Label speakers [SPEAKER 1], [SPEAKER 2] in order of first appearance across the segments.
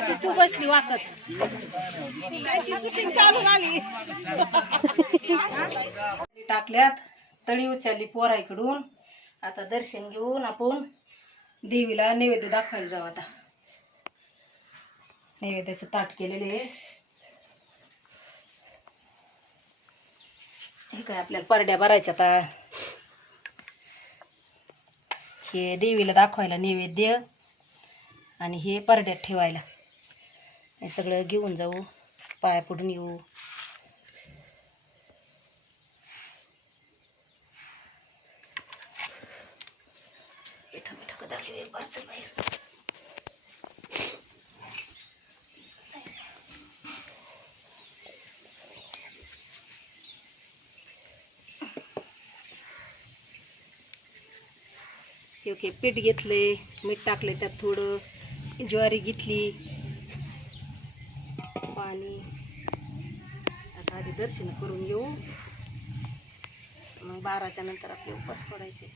[SPEAKER 1] की तू बसली वाकत. शूटिंग चालू झाली. टाकल्यात तळी उचलली पोराईकडून. आता दर्शन घेऊन आपण देवीला नैवेद्य दाखवायला जाऊ आता. नैवेद्याचं ताट केलेले आहे. हे काय आपल्याला परड्या भरायच्या आता. हे देवीला दाखवायला नैवेद्य आणि हे परड्यात ठेवायला. हे सगळं घेऊन जाऊ. पाया पडून येऊ. ओके पीठ घेतले मीठ टाकले त्यात थोडं ज्वारी घेतली. पाणी आता आधी दर्शन करून येऊ मग बाराच्या नंतर आपले उपास पडायचे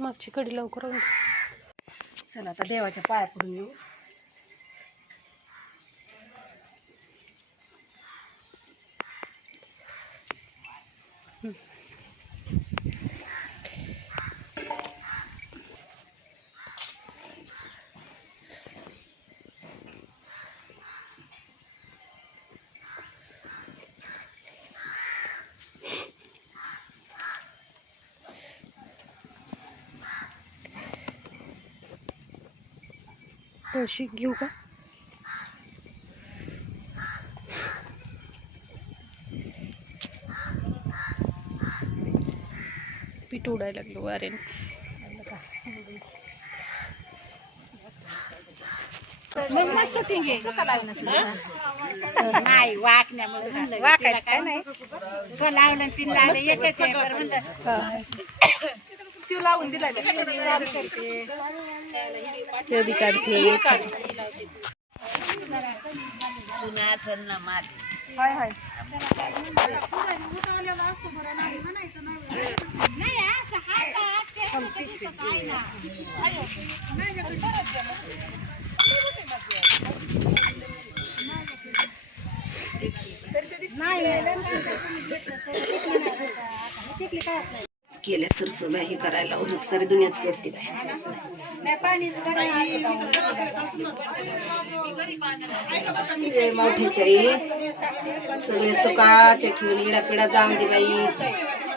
[SPEAKER 2] मागची कडी लवकर.
[SPEAKER 1] चला आता देवाच्या पाया पडून येऊ
[SPEAKER 2] तुळशी घेऊ का पीठ उडायला लागलो
[SPEAKER 1] शूटिंग नाही वाकण्यामुळे वाकायचं काय नाही. तो लावलं तीन लावलं एकच म्हणलं. तू लावून दिला
[SPEAKER 2] ते बी काढते
[SPEAKER 1] हाय हाय. केल्या सरसं हे करायला मग सारी दुनियाच करते मोठ्याच्या आई. सगळे सुकाचे ठेवून इडा पिडा जाऊन दे बाई.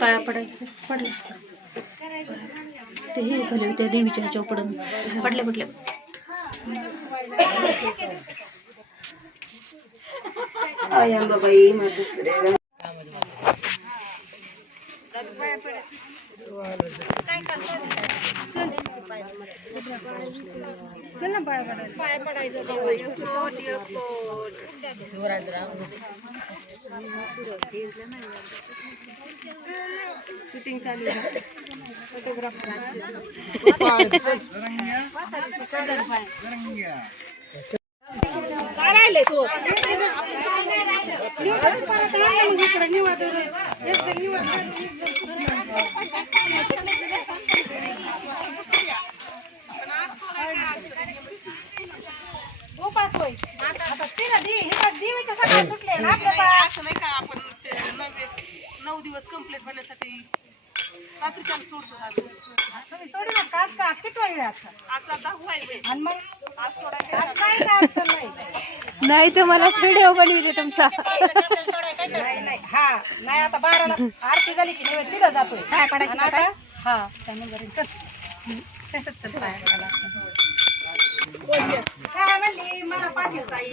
[SPEAKER 2] पाया पडायचं पडलं. ते हे झाले होते देवीच्या ह्याच्या पडून. पडले पडले.
[SPEAKER 1] आय बाबाई मग
[SPEAKER 2] शूटिंग चालू आहे
[SPEAKER 1] राहिले तू? उपास होय आता तिला दे हिला देवीच्या सगळ्या सुटले
[SPEAKER 3] असं नाही का आपण ते नवे नऊ दिवस कंप्लीट होण्यासाठी
[SPEAKER 1] नाही
[SPEAKER 2] नाही तर मला व्हिडिओ बनविते तुमचा.
[SPEAKER 1] नाही नाही हा नाही आता बाराला आरती झाली की नैवेद्य तिथं जातोय काय पडायची आता हा त्या नंबर चल चल पाया छान म्हणली मला पाठव ताई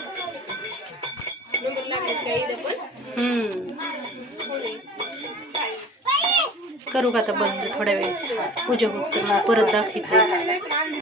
[SPEAKER 2] करू का आता बंद थोड्या वेळ. पूजा होस मग परत दाखवते.